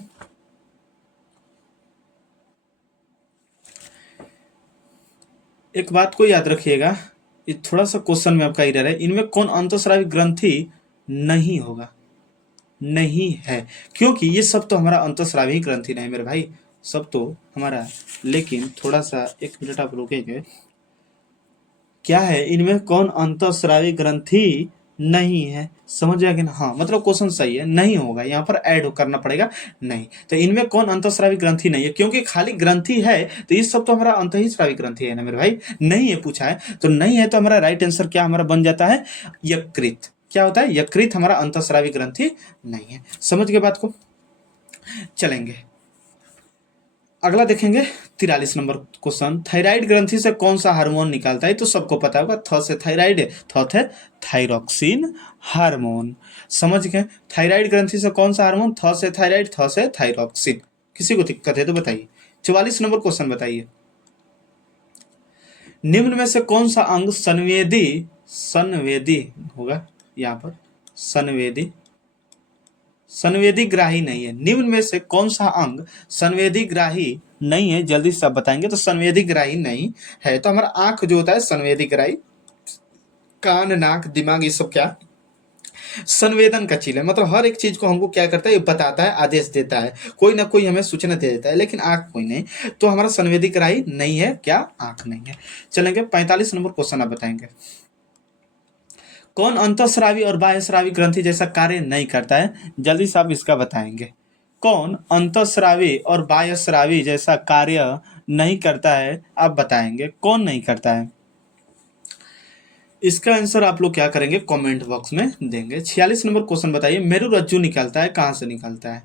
एक बात को याद रखिएगा, ये थोड़ा सा क्वेश्चन में आपका एरर है। इनमें कौन अंतःस्रावी ग्रंथि नहीं होगा? नहीं है, क्योंकि ये सब तो हमारा अंतःस्रावी ग्रंथि नहीं मेरे भाई, सब तो हमारा। लेकिन थोड़ा सा एक मिनट आप रुकेंगे। क्या है इनमें कौन अंतःस्रावी ग्रंथि नहीं है? समझ गया कि ना? हाँ, मतलब क्वेश्चन सही है, नहीं होगा, यहाँ पर ऐड करना पड़ेगा नहीं। तो इनमें कौन अंतःस्रावी ग्रंथि नहीं है? क्योंकि खाली ग्रंथि है तो ये सब तो हमारा अंतःस्रावी ग्रंथि है ना मेरे भाई। नहीं है पूछा है तो नहीं है, तो हमारा राइट आंसर क्या हमारा बन जाता है? यकृत। क्या होता है? यकृत हमारा अंतःस्रावी ग्रंथि नहीं है। समझ गए बात को? चलेंगे अगला देखेंगे 43 नंबर क्वेश्चन। थायराइड ग्रंथि से कौन सा हार्मोन निकालता है? तो सबको पता होगा, थ से थायराइड है, थ है थायरोक्सिन हार्मोन। समझ गए? थायराइड ग्रंथि से कौन सा हार्मोन? थ से थायराइड, थ से थायरोक्सिन। किसी को दिक्कत है तो बताइए। 44 नंबर क्वेश्चन बताइए निम्न में से कौन सा अंग संवेदी, संवेदी होगा यहाँ पर, संवेदी, संवेदी ग्राही नहीं है। निम्न में से कौन सा अंग संवेदी ग्राही नहीं है? जल्दी से आप बताएंगे। तो संवेदी ग्राही नहीं है तो हमारा आंख जो होता है संवेदी ग्राही, कान, नाक, दिमाग, ये सब क्या? संवेदन का चील है। मतलब हर एक चीज को हमको क्या करता है? ये बताता है, आदेश देता है, कोई ना कोई हमें सूचना दे देता है, लेकिन आंख कोई नहीं। तो हमारा संवेदी ग्राही नहीं है। क्या? आंख नहीं है। चलेंगे 45 नंबर क्वेश्चन आप बताएंगे। कौन अंतःस्रावी और बाह्यस्रावी ग्रंथि जैसा कार्य नहीं करता है? जल्दी से आप इसका बताएंगे। कौन अंतःस्रावी और बाह्यस्रावी जैसा कार्य नहीं करता है? आप बताएंगे कौन नहीं करता है। इसका आंसर आप लोग क्या करेंगे? कमेंट बॉक्स में देंगे। 46 नंबर क्वेश्चन बताइए मेरुरज्जु निकलता है कहाँ से निकलता है?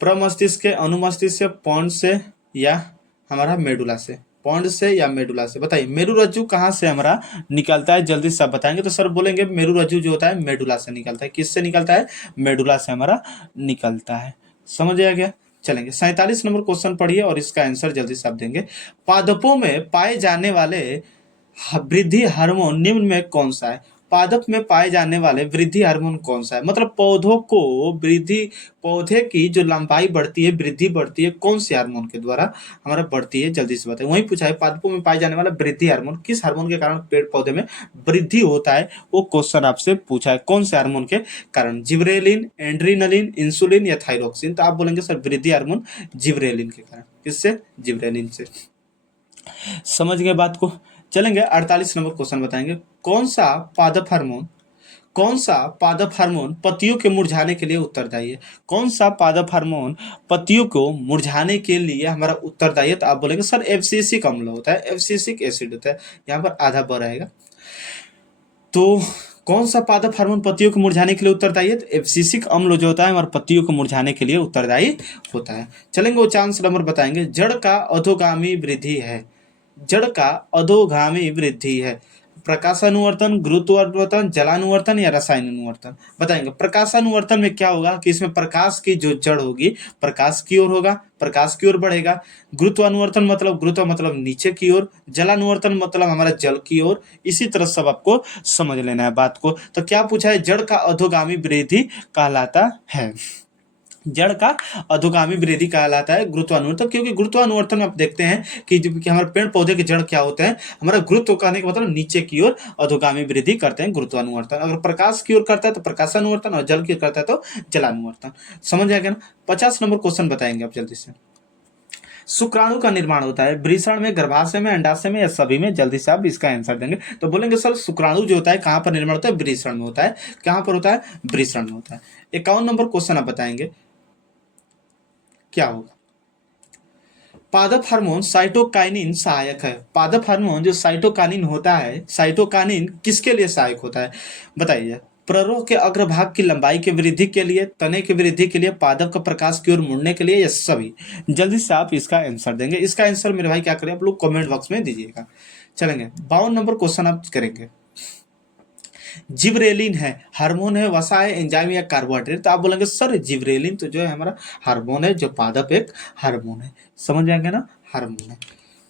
प्रमस्तिष्क के, अनुमस्तिष्क से, पौंड से या हमारा मेडुला से? पौंड से या मेडुला से? बताइए मेरुरज्जु कहाँ से हमारा निकलता है? जल्दी से आप बताएंगे। तो सर बोलेंगे मेरुरज्जु जो होता है मेडुला से निकलता है। किससे निकलता है? मेडुला से हमारा निकलता है। समझ आ गया? चलेंगे 47 नंबर क्वेश्चन पढ़िए और इसका आंसर जल्दी से आप देंगे। पादपों में पाए जाने वाले वृद्धि हार्मोन निम्न में कौन सा है? पादप में पाए जाने वाले वृद्धि हार्मोन कौन सा है? मतलब पौधों को वृद्धि, पौधे की जो लंबाई बढ़ती है, वृद्धि बढ़ती है, कौन से हार्मोन के द्वारा हमारा बढ़ती है? जल्दी से बताएं। वही पूछा है पादपों में पाए जाने वाला वृद्धि हार्मोन, किस हार्मोन के कारण पेड़ पौधे में वृद्धि होता है? वो क्वेश्चन आपसे पूछा है, कौन से हार्मोन के कारण? जिब्रेलिन, एड्रीनलिन, इंसुलिन या थायरोक्सिन? तो आप बोलेंगे सर वृद्धि हार्मोन जिब्रेलिन के कारण। किससे? जिब्रेलिन से। समझ गए बात को? चलेंगे 48 नंबर क्वेश्चन बताएंगे। कौन सा पादप हार्मोन, कौन सा पादप हार्मोन पत्तियों के मुरझाने के लिए उत्तरदायी है? कौन सा पादप हार्मोन पत्तियों को मुरझाने के लिए हमारा उत्तरदायी है? तो आप बोलेंगे सर एब्सिसिक अम्ल होता है, एब्सिसिक एसिड होता है। यहाँ पर आधा ब रहेगा। तो कौन सा पादप हार्मोन पत्तियों को मुरझाने के लिए उत्तरदायी है? तो एब्सिसिक अम्ल जो होता है हमारे पत्तियों को मुरझाने के लिए उत्तरदायी होता है। चलेंगे 49 नंबर बताएंगे। जड़ का अधोगामी वृद्धि है, जड़ का अधोगामी वृद्धि है। प्रकाशानुवर्तन, गुरुत्वानुवर्तन, जलानुवर्तन या रसायनानुवर्तन? बताएंगे। प्रकाशानुवर्तन में क्या होगा कि इसमें प्रकाश की जो जड़ होगी प्रकाश की ओर होगा, प्रकाश की ओर बढ़ेगा। गुरुत्वानुवर्तन मतलब गुरुत्व मतलब नीचे की ओर, जलानुवर्तन मतलब हमारा जल की ओर। इसी तरह सब आपको समझ लेना है बात को। तो क्या पूछा है? जड़ का अधोगामी वृद्धि कहलाता है। जड़ का अधोगामी वृद्धि कहलाता है गुरुत्वानुवर्तन, क्योंकि गुरुत्वानुवर्तन में आप देखते हैं कि हमारे पेड़ पौधे के जड़ क्या होते हैं, हमारा गुरुत्व कहने का मतलब नीचे की ओर अधोगामी वृद्धि करते हैं गुरुत्वानुवर्तन। अगर प्रकाश की ओर करता है तो प्रकाशानुवर्तन, और जल की ओर करता है तो जलानुवर्तन। समझ आएगा ना? 50 नंबर क्वेश्चन बताएंगे आप जल्दी से। शुक्राणु का निर्माण होता है वृषण में, गर्भाशय में, अंडाशय में या सभी में? जल्दी से आप इसका आंसर देंगे। तो बोलेंगे सर शुक्राणु जो होता है कहाँ पर निर्माण होता है? वृषण में होता है। कहाँ पर होता है? वृषण में होता है। 51 नंबर क्वेश्चन आप बताएंगे क्या होगा? पादप हार्मोन साइटोकाइनिन सहायक है। पादप हार्मोन जो साइटोकाइनिन होता है, साइटोकाइनिन किसके लिए सहायक होता है? बताइए। प्ररोह के अग्रभाग की लंबाई की वृद्धि के लिए, तने की वृद्धि के लिए, पादप का प्रकाश की ओर मुड़ने के लिए, या सभी? जल्दी से आप इसका आंसर देंगे। इसका आंसर मेरे भाई क्या करें आप लोग कमेंट बॉक्स में दीजिएगा। चलेंगे 52 नंबर क्वेश्चन आप करेंगे। जिब्रेलिन है, हार्मोन है, वसा है, एंजाइम या कार्बोहाइड्रेट? तो आप बोलेंगे सर जिब्रेलिन तो जो है हमारा हार्मोन है, जो पादप एक हार्मोन है। समझ जाएंगे ना? हार्मोन है।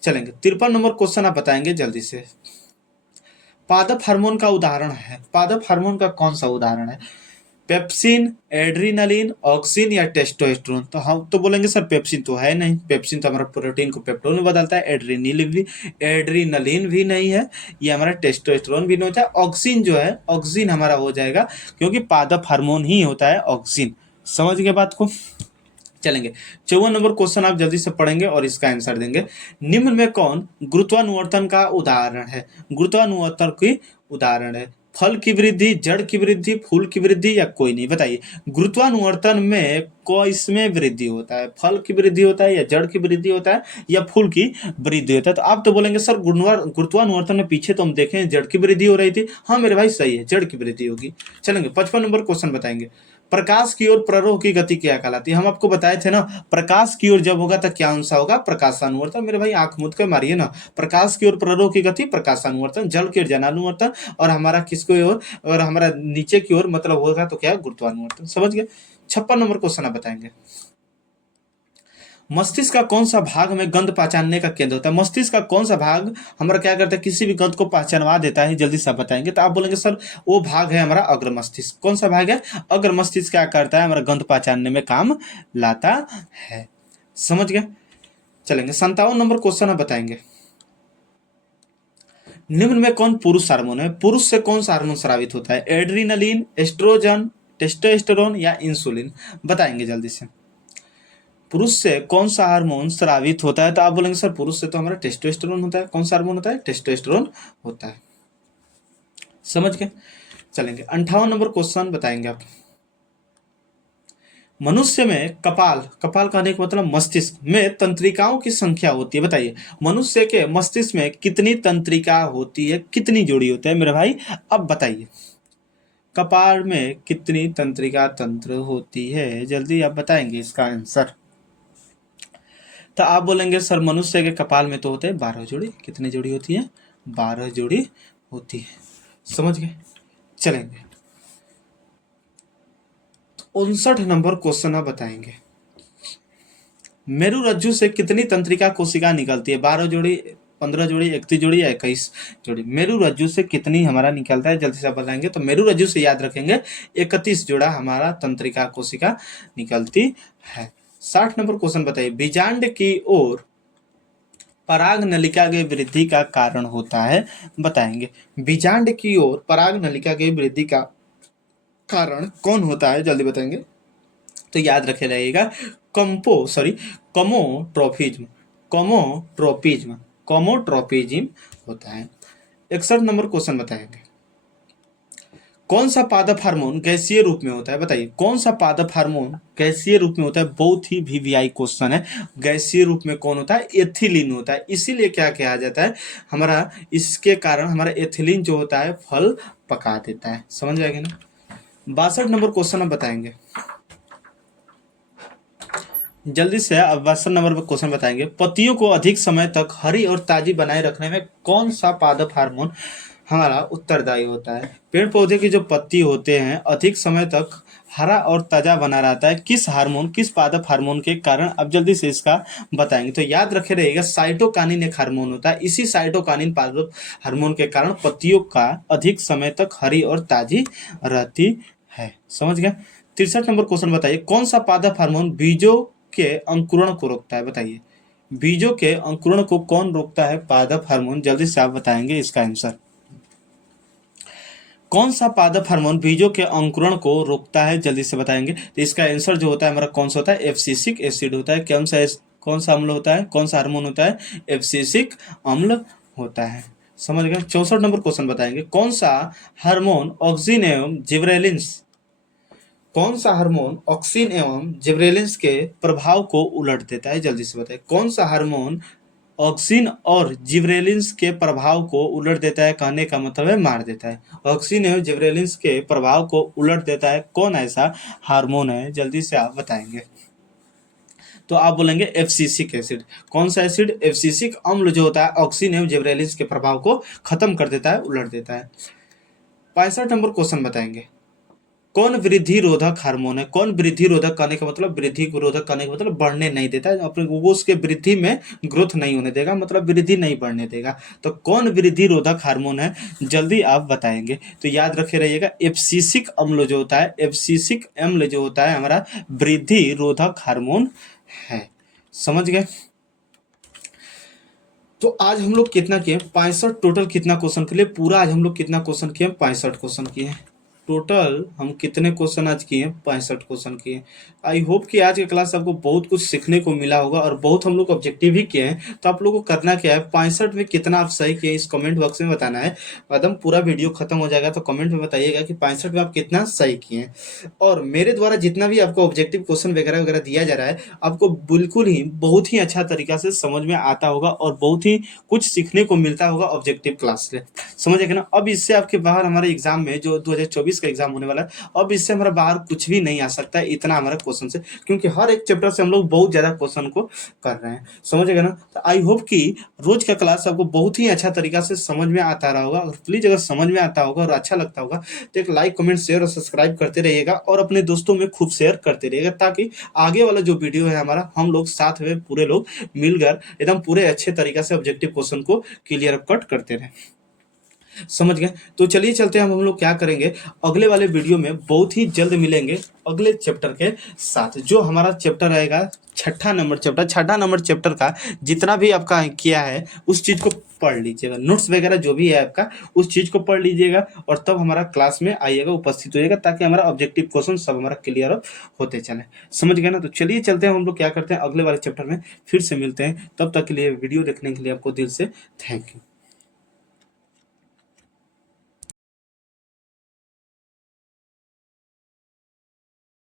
चलेंगे 53 नंबर क्वेश्चन आप बताएंगे जल्दी से। पादप हार्मोन का उदाहरण है, पादप हार्मोन का कौन सा उदाहरण है? पेप्सिन, एड्रीनलिन, ऑक्सिन या टेस्टोस्टेरोन? तो हम तो बोलेंगे सर पेप्सिन तो है नहीं, पेप्सिन तो हमारा प्रोटीन को पेप्टोन में बदलता है। एड्रीनलिन भी नहीं है, ये हमारा टेस्टोस्टेरोन भी नहीं होता है। ऑक्सिन जो है, ऑक्सिन हमारा हो जाएगा, क्योंकि पादप हार्मोन ही होता है ऑक्सिन। समझ गए बात को? चलेंगे 54 नंबर क्वेश्चन आप जल्दी से पढ़ेंगे और इसका आंसर देंगे। निम्न में कौन गुरुत्वानुवर्तन का उदाहरण है? गुरुत्वानुवर्तन की उदाहरण है। फल की वृद्धि, जड़ की वृद्धि, फूल की वृद्धि या कोई नहीं? बताइए। गुरुत्वानुवर्तन में इसमें वृद्धि होता है? फल की वृद्धि होता है, या जड़ की वृद्धि होता है, या फूल की वृद्धि होता है? तो आप तो बोलेंगे सर गुरुत्वानुवर्तन में पीछे तो हम देखें जड़ की वृद्धि हो रही थी। हाँ मेरे भाई सही है, जड़ की वृद्धि होगी। चलेंगे 55 नंबर क्वेश्चन बताएंगे। प्रकाश की ओर प्ररोह की गति क्या कहलाती है? हम आपको बताए थे ना, प्रकाश की ओर जब होगा तो क्या अंश होगा? प्रकाशानुवर्तन। मेरे भाई आंख मूंद के मारिए ना। प्रकाश की ओर प्ररोह की गति प्रकाशानुवर्तन, जल की ओर जलानुवर्तन, और हमारा किसकी ओर, और हमारा नीचे की ओर मतलब होगा तो क्या? गुरुत्वानुवर्तन। समझ गए? 56 नंबर क्वेश्चन आप बताएंगे। मस्तिष्क का कौन सा भाग में गंध पहचानने का केंद्र होता है? मस्तिष्क का कौन सा भाग हमारा क्या करता है? किसी भी गंध को पहचानवा देता है। जल्दी से आप बताएंगे। तो आप बोलेंगे सर वो भाग है हमारा अग्र मस्तिष्क। कौन सा भाग है? अग्र मस्तिष्क क्या करता है? हमारा गंध पहचानने में काम लाता है। समझ गए? चलेंगे 57 नंबर क्वेश्चन आप बताएंगे। निम्न में कौन पुरुष हार्मोन है? पुरुष से कौन सा हार्मोन स्रावित होता है? एड्रीनलिन, एस्ट्रोजन, टेस्टोस्टेरोन या इंसुलिन? बताएंगे जल्दी से। पुरुष से कौन सा हार्मोन स्रावित होता है? तो आप बोलेंगे सर पुरुष से तो हमारा टेस्टोस्टेरोन होता है। कौन सा हार्मोन होता है? टेस्टोस्टेरोन होता है। समझ गए? चलेंगे 58 नंबर क्वेश्चन बताएंगे आप। मनुष्य में कपाल, कपाल कहने का मतलब मस्तिष्क में तंत्रिकाओं की संख्या होती है। बताइए मनुष्य के मस्तिष्क में कितनी तंत्रिका होती है, कितनी जोड़ी होती है मेरे भाई? अब बताइए कपाल में कितनी तंत्रिका तंत्र होती है? जल्दी आप बताएंगे इसका आंसर। तो आप बोलेंगे सर मनुष्य के कपाल में तो होते हैं 12 जोड़ी। कितनी जोड़ी होती है? 12 जोड़ी होती है। समझ गए? चलेंगे 59 नंबर क्वेश्चन आप बताएंगे। मेरुरज्जु से कितनी तंत्रिका कोशिका निकलती है? 12 जोड़ी, 15 जोड़ी, 31 जोड़ी या 21 जोड़ी? मेरुरज्जु से कितनी हमारा निकलता है? जल्दी से आप बताएंगे। तो मेरुरज्जु से याद रखेंगे 31 जोड़ा हमारा तंत्रिका कोशिका निकलती है। 60 नंबर क्वेश्चन बताइए। बीजांड की ओर पराग नलिका की वृद्धि का कारण होता है? बताएंगे। बीजांड की ओर पराग नलिका की वृद्धि का कारण कौन होता है? जल्दी बताएंगे। तो याद रखे रहेगा कमोट्रोफिज्म, कमोट्रोपिज्म, कमोट्रोपिज्म होता है। 61 नंबर क्वेश्चन बताएंगे। कौन सा पादप हार्मोन गैसीय रूप में होता है? बताइए कौन सा पादप हार्मोन गैसीय रूप में होता है? बहुत ही वीवीआई क्वेश्चन है। गैसीय रूप में कौन होता है? एथिलीन होता है। इसीलिए क्या कहा जाता है हमारा, इसके कारण हमारा एथिलीन जो होता है फल पका देता है। समझ जाएंगे ना? 62 नंबर क्वेश्चन हम बताएंगे जल्दी से। अब 62 नंबर पर क्वेश्चन बताएंगे। पत्तियों को अधिक समय तक हरी और ताजी बनाए रखने में कौन सा पादप हार्मोन हमारा उत्तरदायी होता है। पेड़ पौधे की जो पत्ती होते हैं अधिक समय तक हरा और ताजा बना रहता है किस हार्मोन, किस पादप हार्मोन के कारण? अब जल्दी से इसका बताएंगे। तो याद रखे रहिएगा, साइटोकानिन एक हार्मोन होता है। इसी साइटोकानिन पादप हार्मोन के कारण पत्तियों का अधिक समय तक हरी और ताजी रहती है। समझ गए? 63 नंबर क्वेश्चन बताइए, कौन सा पादप हार्मोन बीजों के अंकुरण को रोकता है? बताइए, बीजों के अंकुरण को कौन रोकता है? पादप हार्मोन। जल्दी से आप बताएंगे इसका आंसर। कौन सा पादप हार्मोन बीजों के अंकुरण को रोकता है? जल्दी से बताएंगे। तो इसका आंसर जो होता है हमारा कौन सा होता है? एब्सिसिक एसिड होता है। कौन सा अम्ल होता है? कौन सा हार्मोन होता है? एब्सिसिक अम्ल होता है। समझ गए? 64 नंबर क्वेश्चन बताएंगे, कौन सा हार्मोन ऑक्सिन एवं जिबरेलिंस, कौन सा हार्मोन ऑक्सिन एवं जिबरेलिंस के प्रभाव को उलट देता है? जल्दी से बताइए, कौन सा हार्मोन ऑक्सिन और जिबरेलिंस के प्रभाव को उलट देता है? कहने का मतलब है मार देता है। ऑक्सिन एवं जिबरेलिंस के प्रभाव को उलट देता है, कौन ऐसा हार्मोन है? जल्दी से आप बताएंगे। तो आप बोलेंगे एब्सिसिक एसिड। कौन सा एसिड? एब्सिसिक अम्ल जो होता है ऑक्सिन एवं जिबरेलिंस के प्रभाव को खत्म कर देता है, उलट देता है। 65 नंबर क्वेश्चन बताएंगे, कौन वृद्धि रोधक हार्मोन है? कौन वृद्धि रोधक कहने का मतलब, वृद्धि को रोधक कहने का मतलब बढ़ने नहीं देता है, अपने वो उसके वृद्धि में ग्रोथ नहीं होने देगा, मतलब वृद्धि नहीं बढ़ने देगा। तो कौन वृद्धि रोधक हार्मोन है? जल्दी आप बताएंगे। तो याद रखे रहिएगा, एब्सिसिक अम्ल जो होता है, एब्सिसिक अम्ल जो होता है हमारा वृद्धि रोधक हार्मोन है। समझ गए? तो आज हम लोग कितना किए? 65 टोटल। कितना क्वेश्चन के लिए पूरा आज हम लोग कितना क्वेश्चन किए? 65 क्वेश्चन किए हैं टोटल। हम कितने क्वेश्चन आज किए? 65 क्वेश्चन किए। आई होप कि आज के क्लास आपको बहुत कुछ सीखने को मिला होगा और बहुत हम लोग ऑब्जेक्टिव भी किए हैं। तो आप लोगों को करना क्या है, 65 में कितना आप सही किए इस कमेंट बॉक्स में बताना है। एकदम पूरा वीडियो खत्म हो जाएगा तो कमेंट में बताइएगा कि 65 में आप कितना सही किए। और मेरे द्वारा जितना भी आपको ऑब्जेक्टिव क्वेश्चन वगैरह वगैरह दिया जा रहा है, आपको बिल्कुल ही बहुत ही अच्छा तरीका से समझ में आता होगा और बहुत ही कुछ सीखने को मिलता होगा ऑब्जेक्टिव क्लास से। समझ गए ना? अब इससे आपके बाहर हमारे एग्जाम में जो 2024 का एग्जाम होने वाला है, अब इससे हमारा बाहर कुछ भी नहीं आ सकता है इतना हमारा क्वेश्चन से, क्योंकि हर एक चैप्टर से हम लोग बहुत ज्यादा क्वेश्चन को कर रहे हैं। समझ गए ना? तो आई होप कि रोज का क्लास आपको बहुत ही अच्छा तरीका से समझ में आता रहा होगा। और प्लीज अगर समझ में आता होगा और अच्छा लगता होगा तो एक लाइक, कमेंट, शेयर और सब्सक्राइब करते रहिएगा और अपने दोस्तों में खूब शेयर करते रहिएगा, ताकि आगे वाला जो वीडियो है हमारा, हम लोग साथ में पूरे लोग मिलकर एकदम पूरे अच्छे तरीके से ऑब्जेक्टिव क्वेश्चन को क्लियर कट करते रहे। समझ गए? तो चलिए चलते हैं, हम लोग क्या करेंगे अगले वाले वीडियो में बहुत ही जल्द मिलेंगे अगले चैप्टर के साथ। जो हमारा चैप्टर रहेगा छठा नंबर चैप्टर का जितना भी आपका किया है उस चीज को पढ़ लीजिएगा, नोट्स वगैरह जो भी है आपका उस चीज को पढ़ लीजिएगा और तब हमारा क्लास में आइएगा, उपस्थित होइएगा, ताकि हमारा ऑब्जेक्टिव क्वेश्चन सब हमारा क्लियर होते चले। समझ गए ना? तो चलिए चलते हैं, हम लोग क्या करते हैं अगले वाले चैप्टर में फिर से मिलते हैं। तब तक के लिए वीडियो देखने के लिए आपको दिल से थैंक यू।